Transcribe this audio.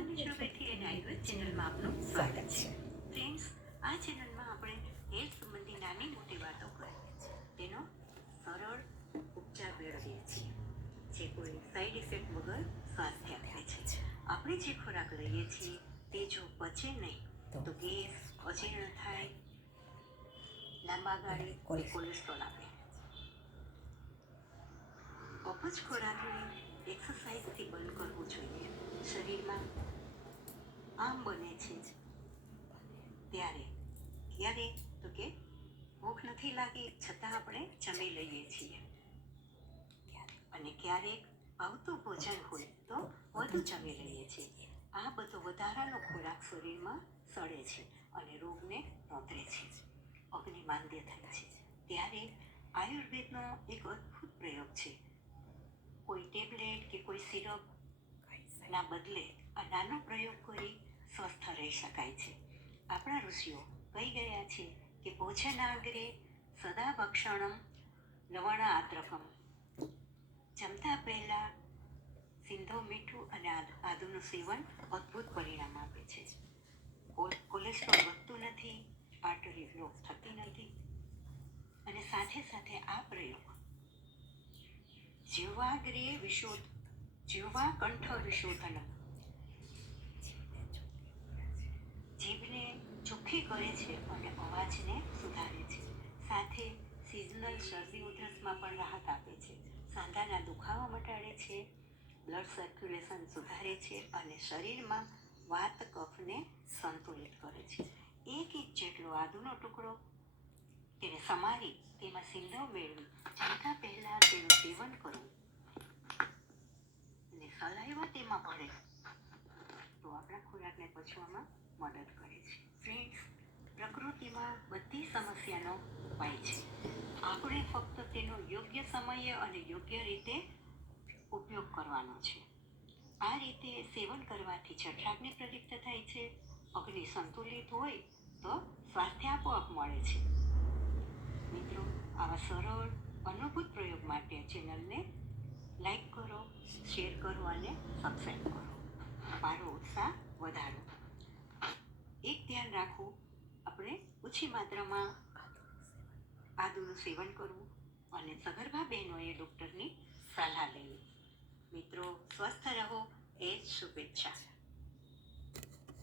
અને શુભેથી એન આયુર્વેદ ચેનલમાં આપનું સ્વાગત છે. ફ્રેન્ડ્સ, આ ચેનલમાં આપણે હેલ્થ સંબંધી નાની મોટી વાતો કરીએ તેનો સરળ ઉપચાર મેળવીએ છીએ, જે કોઈ સાઈડ ઇફેક્ટ વગર સ્વાસ્થ્ય આપે છે. આપણે જે ખોરાક લઈએ છીએ તે જો પચે નહીં તો ગેસ, અજીર્ણ થાય, લાંબા ગાળે કોલેસ્ટ્રોલ આપે. અપચ ખોરાકને એક્સરસાઇઝથી બંધ કરવું જોઈએ. શરીરમાં આમ બને છે ત્યારે ક્યારેક તો કે ભૂખ નથી લાગી છતાં આપણે જમી લઈએ છીએ, અને ક્યારેક ભાવતું ભોજન હોય તો વધુ જમી લઈએ છીએ. આ બધો વધારાનો ખોરાક શરીરમાં સડે છે અને રોગને નોતરે છે, અગ્નિમાંદ્ય થાય છે. ત્યારે આયુર્વેદનો એક અદ્ભુત પ્રયોગ છે. કોઈ ટેબ્લેટ કે કોઈ સિરપ ના બદલે આ નાનો પ્રયોગ કરી સ્વસ્થ રહી શકાય છે. આપણા ઋષિઓ કહી ગયા છે કે ભોજનાગ્રે સદા ભક્ષણમ લવણ આદ્રકમ. જમતા પહેલા સિંધો મીઠું અને આદુનું સેવન અદ્ભુત પરિણામ આપે છે. કોલેસ્ટ્રોલ વધતું નથી, આર્ટરી બ્લોક થતી નથી, અને સાથે સાથે આ પ્રયોગ જીવા કંઠ વિશોધનમ, જીભને ચોખ્ખી કરે છે અને અવાજને સુધારે છે. સાથે સિઝનલ શરદી ઉધરસમાં પણ રાહત આપે છે. સાંધાના દુખાવા મટાડે છે, બ્લડ સર્ક્યુલેશન સુધારે છે અને શરીરમાં વાત કફને સંતુલિત કરે છે. 1 ઇંચ જેટલો આદુનો ટુકડો તેને સમારી તેમાં સિંધવ મેળવી જમતા પહેલા તેનું સેવન કરવું અને સલાઈવા તેમાં ભળે તો આપણા ખોરાકને પચવામાં મદદ કરે છે. ફ્રેન્ડ્સ, પ્રકૃતિમાં બધી સમસ્યાનો ઉપાય છે. આપણે ફક્ત તેનો યોગ્ય સમયે અને યોગ્ય રીતે ઉપયોગ કરવાનો છે. આ રીતે સેવન કરવાથી જઠરાગ્નિ પ્રદીપ્ત થાય છે, અગ્નિ સંતુલિત હોય તો સ્વાસ્થ્ય આપોઆપ મળે છે. મિત્રો, આવા સરળ અનુભૂત પ્રયોગ માટે ચેનલને લાઈક કરો, શેર કરો અને સબસ્ક્રાઈબ કરો. મારો ઉત્સાહ વધારો. એક ધ્યાન રાખવું, આપણે ઓછી માત્રામાં આદુનું સેવન કરવું અને સગર્ભા બહેનોએ ડૉક્ટરની સલાહ લેવી. મિત્રો, સ્વસ્થ રહો એ જ શુભેચ્છા.